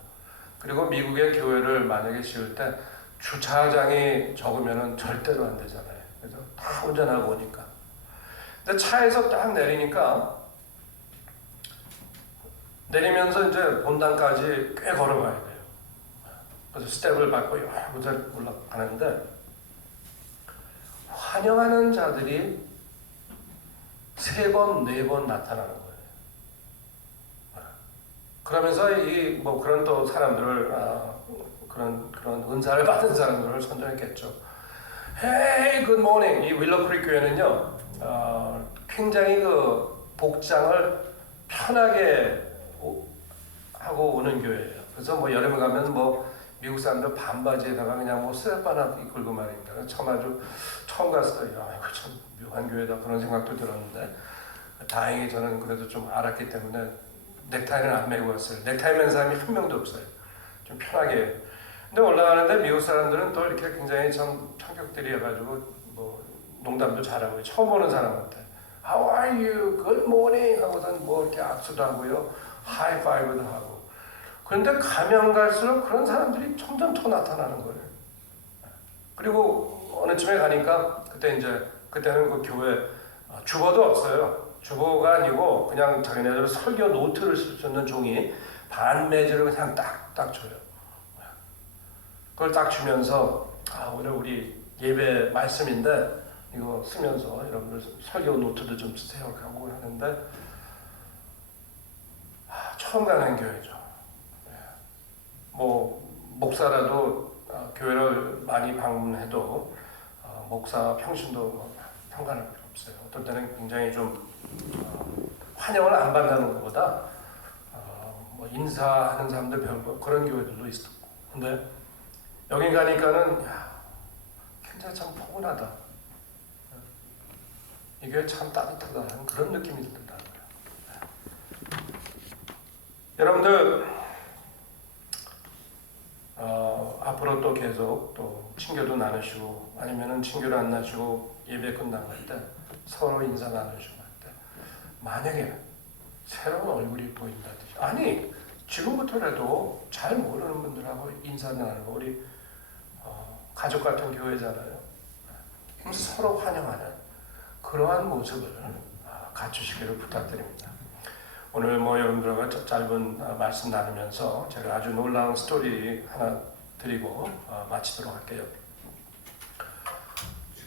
그리고 미국의 교회를 만약에 지을 때 주차장이 적으면은 절대로 안 되잖아요. 그래서 다 운전하고 오니까. 근데 차에서 딱 내리니까 내리면서 이제 본당까지 꽤 걸어가야 돼요. 그래서 스텝을 밟고 여러 올라가는데 환영하는 자들이 3번, 4번 나타나는 거예요. 그러면서 이 뭐 그런 또 사람들을 그런 은사를 받은 사람들을 선정했겠죠. Hey, good morning. 이 윌로우 크릭 교회는요, 굉장히 그 복장을 편하게 하고 오는 교회예요. 그래서 뭐 여름에 가면 뭐 미국 사람들 반바지에다가 그냥 뭐 스웨터 하나 입고 말입니다. 처음 갔을 때 이거 참 묘한 교회다 그런 생각도 들었는데 다행히 저는 그래도 좀 알았기 때문에 넥타이는 안 메고 왔어요. 넥타이 맨 사람이 한 명도 없어요. 좀 편하게. 근데 올라가는데 미국 사람들은 또 이렇게 굉장히 좀 청격들이어가지고 뭐 농담도 잘하고 처음 보는 사람한테 How are you? Good morning 하고선 뭐 이렇게 악수도 하고요, 하이파이브도 하고. 그런데 가면 갈수록 그런 사람들이 점점 더 나타나는 거예요. 그리고 어느 쯤에 가니까 그때는 그 교회 주보도 없어요. 주보가 아니고 그냥 자기네들 설교 노트를 쓸 수 있는 종이 반매지를 그냥 딱 줘요. 그걸 딱 주면서 오늘 우리 예배 말씀인데 이거 쓰면서 여러분들 설교 노트도 좀 쓰세요 하고 하는데 처음 가는 교회죠. 뭐 목사라도 교회를 많이 방문해도 목사 평신도 뭐 상관할 필요 없어요. 어떤 때는 굉장히 좀 환영을 안 받는 것보다 뭐 인사하는 사람들 별로 그런 교회들도 있었고, 근데 여기 가니까는 굉장히 참 포근하다. 이 교회 참 따뜻하다는 그런 느낌이 든다는 거예요. 여러분들 앞으로 또 계속 또 친교도 나누시고 아니면은 친교를 안 나누시고 예배 끝나고 할 때 서로 인사 나누시고 할 때 만약에 새로운 얼굴이 보인다든지 아니 지금부터라도 잘 모르는 분들하고 인사 나누고 우리 가족 같은 교회잖아요. 서로 환영하는 그러한 모습을 갖추시기를 부탁드립니다. 오늘 뭐 여러분들과 짧은 말씀 나누면서 제가 아주 놀라운 스토리 하나 드리고 마치도록 할게요.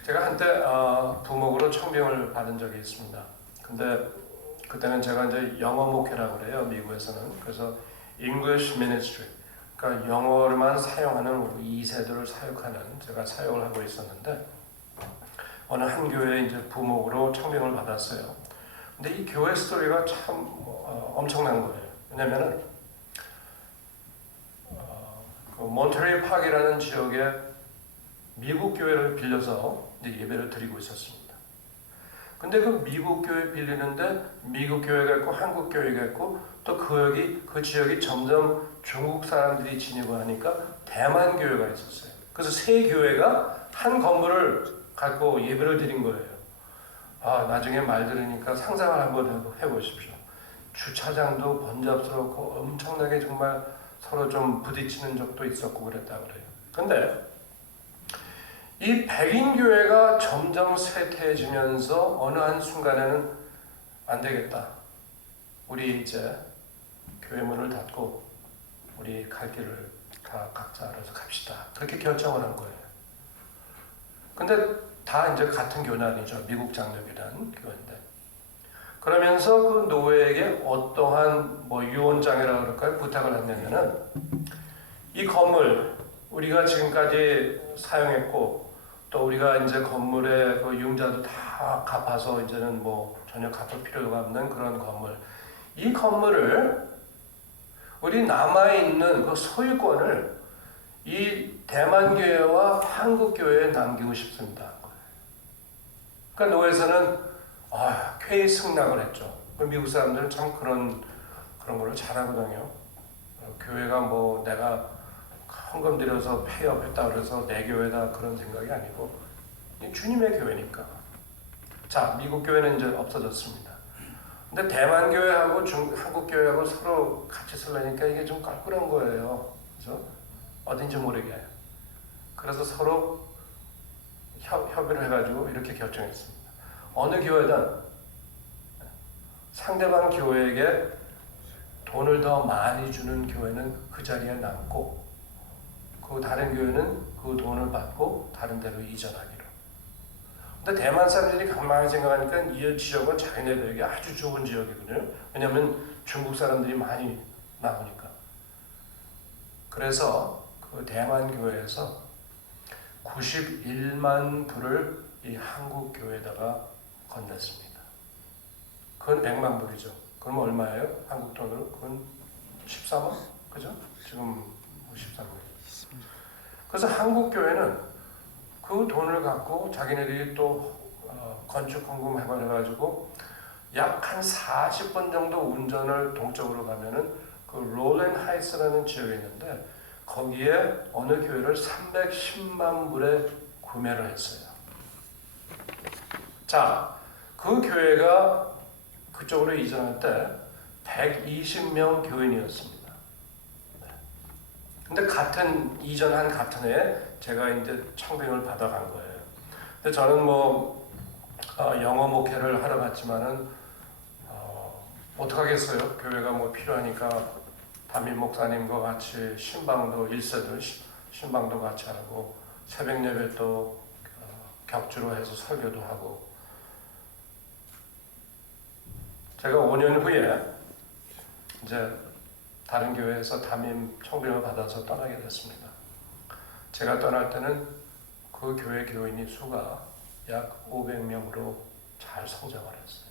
제가 한때 부목으로 청빙을 받은 적이 있습니다. 근데 그때는 제가 이제 영어 목회라고 그래요, 미국에서는. 그래서 English Ministry, 그러니까 영어를만 사용하는 우리 2세들을 사역하는 제가 사역을 하고 있었는데 어느 한 교회에 이제 부목으로 청빙을 받았어요. 근데 이 교회 스토리가 참 엄청난 거예요. 왜냐면은 그 몬트레일 파크라는 지역에 미국 교회를 빌려서 이제 예배를 드리고 있었습니다. 근데 그 미국 교회 빌리는데 미국 교회가 있고 한국 교회가 있고 또 그 지역이 점점 중국 사람들이 진입을 하니까 대만 교회가 있었어요. 그래서 세 교회가 한 건물을 갖고 예배를 드린 거예요. 나중에 말 들으니까 상상을 한번 해보십시오. 주차장도 번잡스럽고 엄청나게 정말 서로 좀 부딪히는 적도 있었고 그랬다 그래요. 근데 이 백인 교회가 점점 쇠퇴해지면서 어느 한 순간에는 안 되겠다. 우리 이제 교회 문을 닫고 우리 갈 길을 다 각자 알아서 갑시다. 그렇게 결정을 한 거예요. 근데 다 이제 같은 교단이죠. 미국 장로교단 교회인데. 그러면서 그 노예에게 어떠한 뭐 유언장이라고 그럴까요? 부탁을 했냐면은 이 건물 우리가 지금까지 사용했고 또 우리가 이제 건물의 그 융자도 다 갚아서 이제는 뭐 전혀 갚을 필요가 없는 그런 건물. 이 건물을 우리 남아있는 그 소유권을 이 대만교회와 한국교회에 남기고 싶습니다. 그러니까 노예에서는 쾌히 승낙을 했죠. 미국 사람들은 참 그런 걸로 잘하거든요. 교회가 뭐 내가 헌금 들여서 폐업했다 그래서 내 교회다 그런 생각이 아니고 주님의 교회니까. 자, 미국 교회는 이제 없어졌습니다. 근데 대만 교회하고 한국 교회하고 서로 같이 쓰려니까 이게 좀 껄끄러운 거예요. 그죠? 어딘지 모르게. 그래서 서로 협의를 해가지고 이렇게 결정했습니다. 어느 교회든 상대방 교회에게 돈을 더 많이 주는 교회는 그 자리에 남고 그 다른 교회는 그 돈을 받고 다른 데로 이전하기로. 근데 대만 사람들이 가만히 생각하니까 이 지역은 자기네들에게 아주 좋은 지역이거든요. 왜냐하면 중국 사람들이 많이 나오니까. 그래서 그 대만 교회에서 91만 불을 이 한국 교회에다가 건넸습니다. 그건 100만 불이죠. 그럼 얼마예요? 한국 돈으로? 그건 13원? 그죠? 지금 13원. 그래서 한국 교회는 그 돈을 갖고 자기네들이 또 건축 헌금 해가지고 약 한 40분 정도 운전을 동쪽으로 가면은 그 롤랜 하이스라는 지역이 있는데 거기에 어느 교회를 310만 불에 구매를 했어요. 자, 그 교회가 그쪽으로 이전할 때 120명 교인이었습니다. 근데 이전한 같은 해에 제가 이제 청빙을 받아간 거예요. 근데 저는 뭐 영어 목회를 하러 갔지만은 어떡하겠어요? 교회가 뭐 필요하니까 담임 목사님과 같이 신방도 1세도 신방도 같이 하고 새벽 예배 또 격주로 해서 설교도 하고. 제가 5년 후에 이제 다른 교회에서 담임 청빙을 받아서 떠나게 됐습니다. 제가 떠날 때는 그 교회 교인이 수가 약 500명으로 잘 성장을 했어요.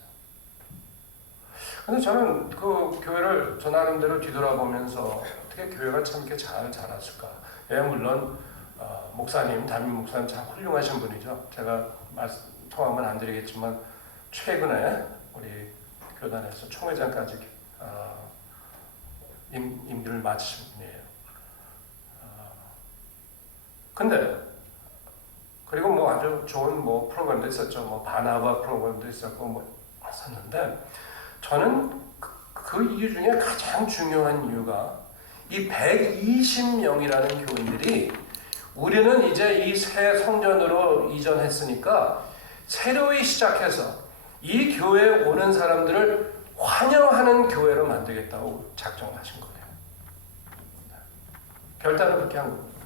근데 저는 그 교회를 저 나름대로 뒤돌아보면서 어떻게 교회가 참 이렇게 잘 자랐을까. 예, 물론 목사님, 담임 목사님 참 훌륭하신 분이죠. 제가 성함은 안 드리겠지만 최근에 우리 교단에서 총회장까지 임기를 마치신 분이에요. 근데 그리고 뭐 아주 좋은 뭐 프로그램도 있었죠. 뭐 바나바 프로그램도 있었고 뭐 있었는데 저는 그 이유 중에 가장 중요한 이유가 이 120명이라는 교인들이 우리는 이제 이 새 성전으로 이전했으니까 새로이 시작해서 이 교회에 오는 사람들을 환영하는 교회로 만들겠다고 작정하신 거예요. 결단을 그렇게 한 겁니다.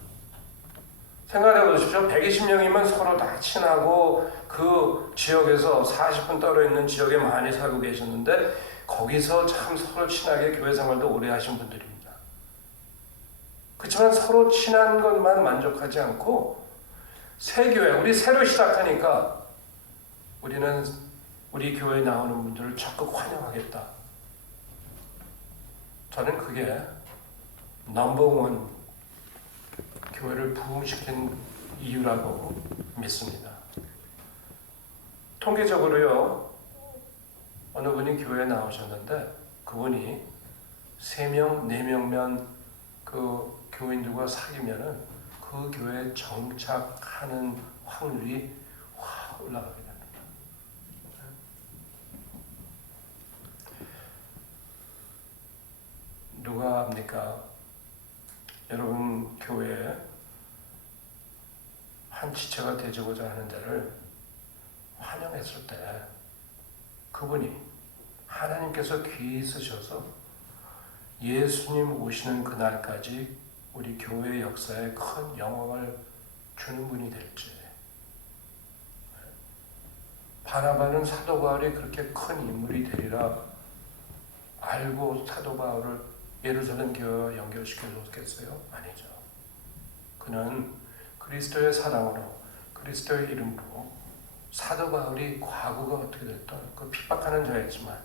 생각해 보십시오. 120명이면 서로 다 친하고 그 지역에서 40분 떨어 있는 지역에 많이 살고 계셨는데 거기서 참 서로 친하게 교회 생활도 오래 하신 분들입니다. 그렇지만 서로 친한 것만 만족하지 않고 새 교회, 우리 새로 시작하니까 우리는 우리 교회에 나오는 분들을 적극 환영하겠다. 저는 그게 넘버원 교회를 부흥시킨 이유라고 믿습니다. 통계적으로요, 어느 분이 교회에 나오셨는데 그분이 3명, 4명면 그 교인들과 사귀면은 그 교회에 정착하는 확률이 확 올라가게 됩니다. 。 교회에 한 지체가 되고자 하는 자를 환영했을 때 그분이 하나님께서 귀히 쓰셔서 예수님 오시는 그날까지 우리 교회 역사에 큰 영광을 주는 분이 될지, 바나바는 사도 바울이 그렇게 큰 인물이 되리라 알고 사도 바울을 예루살렘 교회와 연결시켜줬겠어요? 아니죠. 그는 그리스도의 사랑으로, 그리스도의 이름으로 사도 바울이 과거가 어떻게 됐던 그 핍박하는 자였지만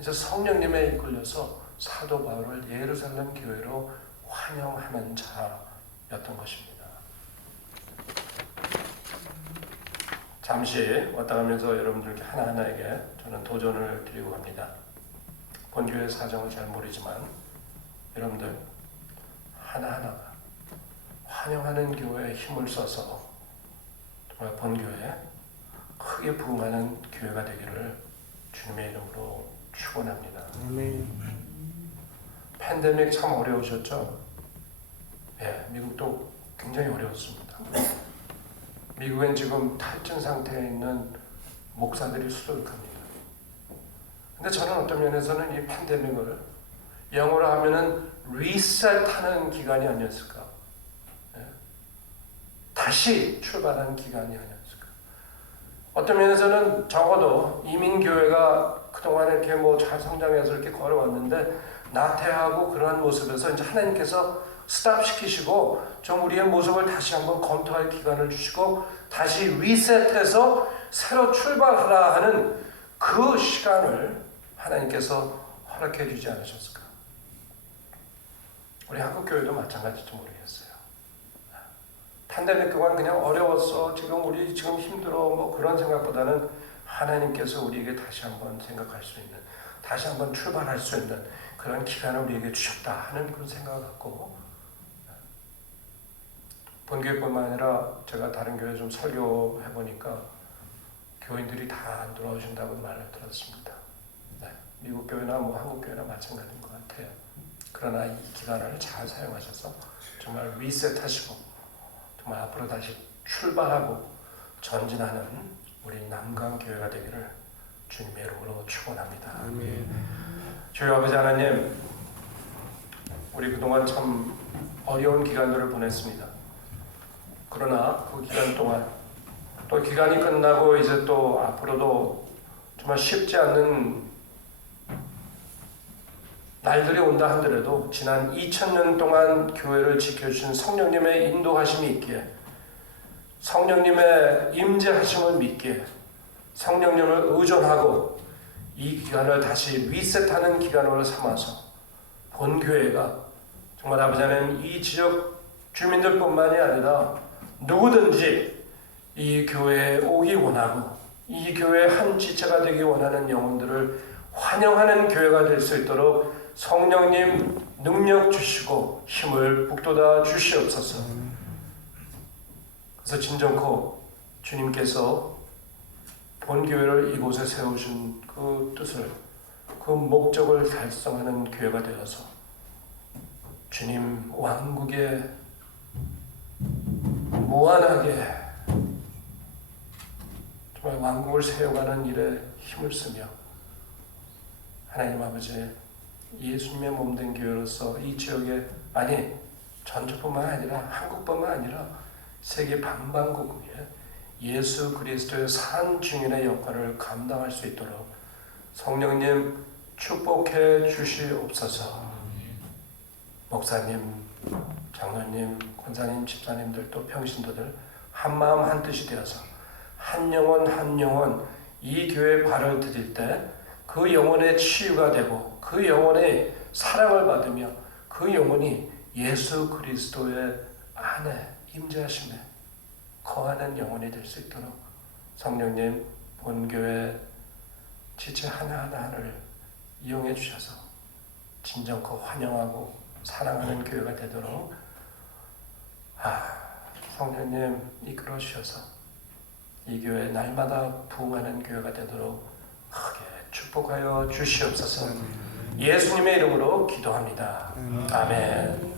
이제 성령님에 이끌려서 사도 바울을 예루살렘 교회로 환영하는 자였던 것입니다. 잠시 왔다 가면서 여러분들께 하나하나에게 저는 도전을 드리고 갑니다. 본교회 사정을 잘 모르지만 여러분들 하나하나가 환영하는 교회에 힘을 써서 정말 본교회에 크게 부흥하는 교회가 되기를 주님의 이름으로 축원합니다. 아멘. 팬데믹 참 어려우셨죠? 예, 미국도 굉장히 어려웠습니다. 미국엔 지금 탈진 상태에 있는 목사들이 수두룩합니다. 근데 저는 어떤 면에서는 이 팬데믹을 영어로 하면은 리셋하는 기간이 아니었을까? 예? 다시 출발하는 기간이 아니었을까? 어떤 면에서는 적어도 이민교회가 그동안 이렇게 뭐 잘 성장해서 이렇게 걸어왔는데 나태하고 그러한 모습에서 이제 하나님께서 스탑시키시고 좀 우리의 모습을 다시 한번 검토할 기간을 주시고 다시 리셋해서 새로 출발하라 하는 그 시간을 하나님께서 허락해 주지 않으셨을까? 우리 한국교회도 마찬가지일지 모르겠어요. 팬데믹 그간 그냥 어려웠어, 지금 우리 지금 힘들어, 뭐 그런 생각보다는 하나님께서 우리에게 다시 한번 생각할 수 있는, 다시 한번 출발할 수 있는 그런 기간을 우리에게 주셨다 하는 그런 생각을 갖고 본교회뿐만 아니라 제가 다른 교회 좀 설교해 보니까 교인들이 다 안 돌아오신다고 말을 들었습니다. 네, 미국 교회나 뭐 한국 교회나 마찬가지인 것 같아요. 그러나 이 기간을 잘 사용하셔서 정말 리셋하시고 정말 앞으로 다시 출발하고 전진하는 우리 남강 교회가 되기를 주님의 이름으로 축원합니다. 주여 아버지 하나님, 우리 그동안 참 어려운 기간들을 보냈습니다. 그러나 그 기간 동안 또 기간이 끝나고 이제 또 앞으로도 정말 쉽지 않는 날들이 온다 하더라도 지난 2000년 동안 교회를 지켜주신 성령님의 인도하심이 있기에, 성령님의 임재하심을 믿기에, 성령님을 의존하고 이 기간을 다시 리셋하는 기간으로 삼아서 본교회가 정말 아버지 하나님 이 지역 주민들뿐만이 아니라 누구든지 이 교회에 오기 원하고 이 교회의 한 지체가 되기 원하는 영혼들을 환영하는 교회가 될 수 있도록 성령님 능력 주시고 힘을 북돋아 주시옵소서. 그래서 진정코 주님께서 본교회를 이곳에 세우신 그 뜻을, 그 목적을 달성하는 교회가 되어서 주님 왕국에 무한하게 정말 왕국을 세워가는 일에 힘을 쓰며 하나님 아버지 예수님의 몸된 교회로서 이 지역에, 아니 전주뿐만 아니라 한국뿐만 아니라 세계 방방곡곡에 예수 그리스도의 산 증인의 역할을 감당할 수 있도록 성령님 축복해 주시옵소서. 목사님, 장로님, 권사님, 집사님들 또 평신도들 한마음 한뜻이 되어서 한 영혼 한 영혼 이 교회에 발을 들일 때 그 영혼의 치유가 되고 그 영혼의 사랑을 받으며 그 영혼이 예수 그리스도의 안에 임재하심에 거하는 영혼이 될 수 있도록 성령님 본교회 지체 하나하나를 이용해 주셔서 진정코 환영하고 사랑하는 교회가 되도록 성령님 이끌어 주셔서 이 교회 날마다 부흥하는 교회가 되도록 크게 축복하여 주시옵소서. 예수님의 이름으로 기도합니다. 아멘.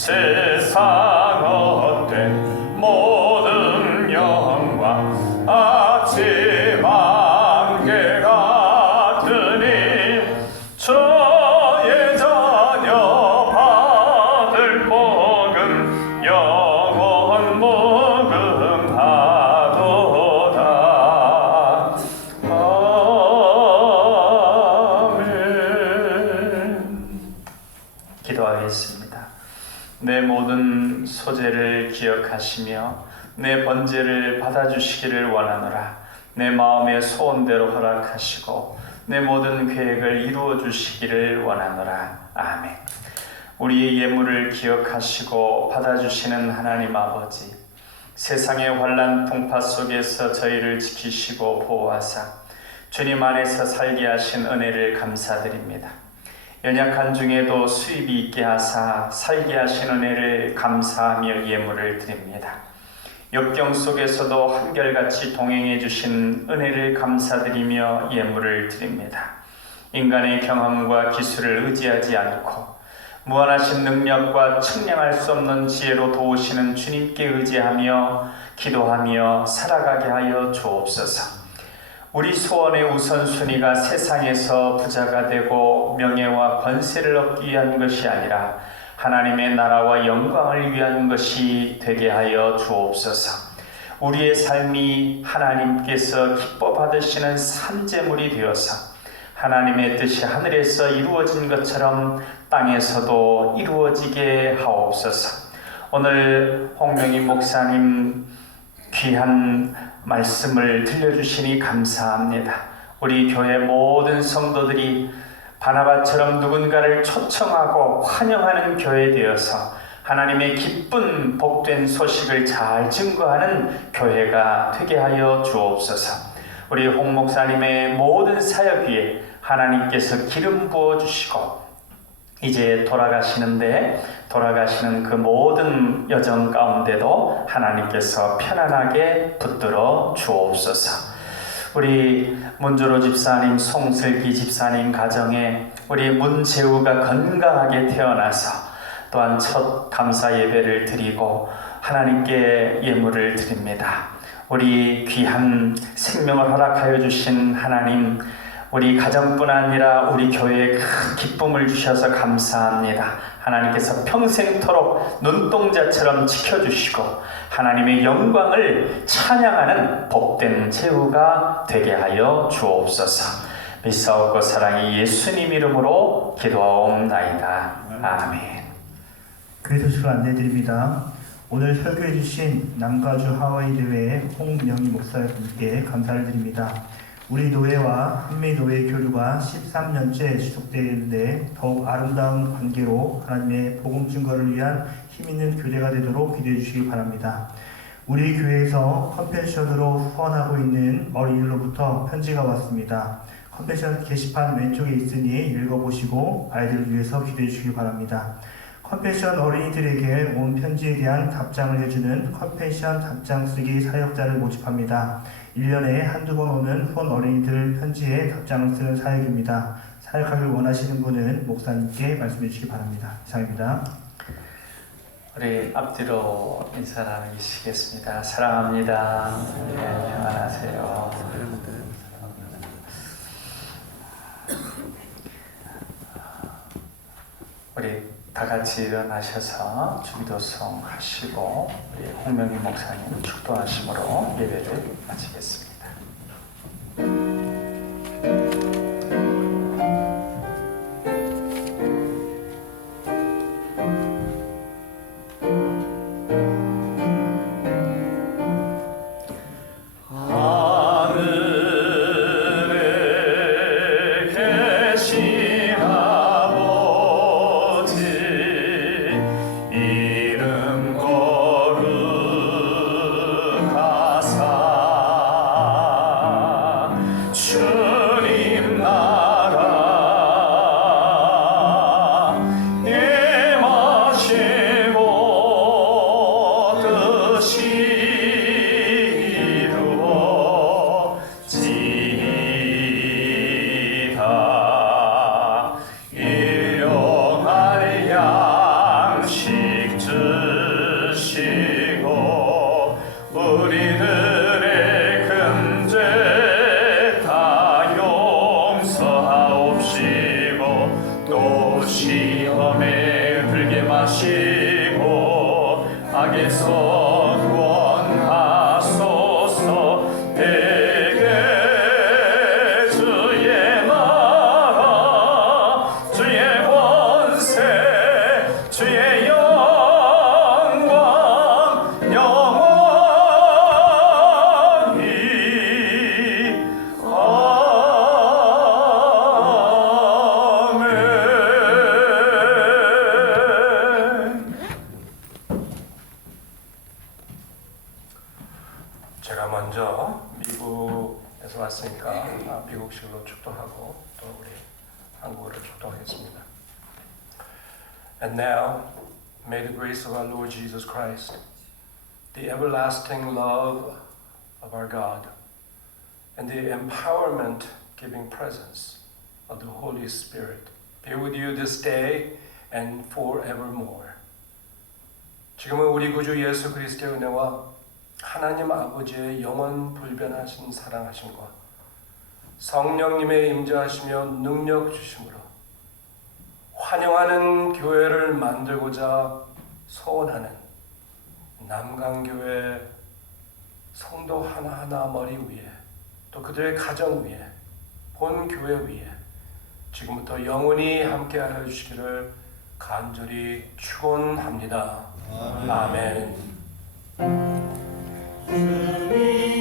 세상 헛된 모든 영광 아침 안개 같으니 저의 자녀 받을 복은 영원 무궁하도다. 아멘. 기도하겠습니다. 내 모든 소재를 기억하시며 내 번제를 받아주시기를 원하노라. 내 마음의 소원대로 허락하시고 내 모든 계획을 이루어 주시기를 원하노라. 아멘. 우리의 예물을 기억하시고 받아주시는 하나님 아버지, 세상의 환난 풍파 속에서 저희를 지키시고 보호하사 주님 안에서 살게 하신 은혜를 감사드립니다. 연약한 중에도 수입이 있게 하사 살게 하신 은혜를 감사하며 예물을 드립니다. 역경 속에서도 한결같이 동행해 주신 은혜를 감사드리며 예물을 드립니다. 인간의 경험과 기술을 의지하지 않고 무한하신 능력과 측량할 수 없는 지혜로 도우시는 주님께 의지하며 기도하며 살아가게 하여 주옵소서. 우리 소원의 우선순위가 세상에서 부자가 되고 명예와 권세를 얻기 위한 것이 아니라 하나님의 나라와 영광을 위한 것이 되게 하여 주옵소서. 우리의 삶이 하나님께서 기뻐 받으시는 산재물이 되어서 하나님의 뜻이 하늘에서 이루어진 것처럼 땅에서도 이루어지게 하옵소서. 오늘 홍명희 목사님 귀한 말씀을 들려주시니 감사합니다. 우리 교회 모든 성도들이 바나바처럼 누군가를 초청하고 환영하는 교회 되어서 하나님의 기쁜 복된 소식을 잘 증거하는 교회가 되게 하여 주옵소서. 우리 홍 목사님의 모든 사역 위에 하나님께서 기름 부어주시고 이제 돌아가시는 그 모든 여정 가운데도 하나님께서 편안하게 붙들어 주옵소서. 우리 문조로 집사님, 송슬기 집사님 가정에 우리 문재우가 건강하게 태어나서 또한 첫 감사 예배를 드리고 하나님께 예물을 드립니다. 우리 귀한 생명을 허락하여 주신 하나님, 우리 가정뿐 아니라 우리 교회에 큰 기쁨을 주셔서 감사합니다. 하나님께서 평생토록 눈동자처럼 지켜주시고 하나님의 영광을 찬양하는 복된 제후가 되게 하여 주옵소서. 믿사옵고 사랑이 예수님 이름으로 기도하옵나이다. 아멘. 교회 소식을 안내드립니다. 오늘 설교해 주신 남가주 하와이 대회의 홍명희 목사님께 감사를 드립니다. 우리 노예와 한미노예 교류가 13년째 지속되는데 더욱 아름다운 관계로 하나님의 복음 증거를 위한 힘있는 교제가 되도록 기도해 주시기 바랍니다. 우리 교회에서 컨벤션으로 후원하고 있는 어린이로부터 편지가 왔습니다. 컨벤션 게시판 왼쪽에 있으니 읽어보시고 아이들을 위해서 기도해 주시기 바랍니다. 컨펜션 어린이들에게 온 편지에 대한 답장을 해주는 컨펜션 답장 쓰기 사역자를 모집합니다. 1년에 한두 번 오는 후원 어린이들 편지에 답장을 쓰는 사역입니다. 사역하길 원하시는 분은 목사님께 말씀해 주시기 바랍니다. 이상입니다. 우리 앞뒤로 인사 나누시겠습니다. 사랑합니다. 네, 평안하세요. 우리 다 같이 일어나셔서 주기도송 하시고 우리 홍명희 목사님 축도하심으로 예배를 마치겠습니다. 이름 거룩하사 악에서 구원하소서. 대개 주의 나라 주의 권세 주의 영광 영원히 아멘. 제가 먼저 미국에서 왔으니까 미국식으로 축도하고 또 우리 한국어를 축도하겠습니다. And now, may the grace of our Lord Jesus Christ, the everlasting love of our God, and the empowerment-giving presence of the Holy Spirit be with you this day and forevermore. 지금은 우리 구주 예수 그리스도의 은혜와 하나님 아버지의 영원 불변하신 사랑하심과 성령님의 임재하시며 능력 주심으로 환영하는 교회를 만들고자 소원하는 남강교회 성도 하나하나 머리 위에 또 그들의 가정 위에 본 교회 위에 지금부터 영원히 함께하여 주시기를 간절히 축원합니다. 아멘. 주님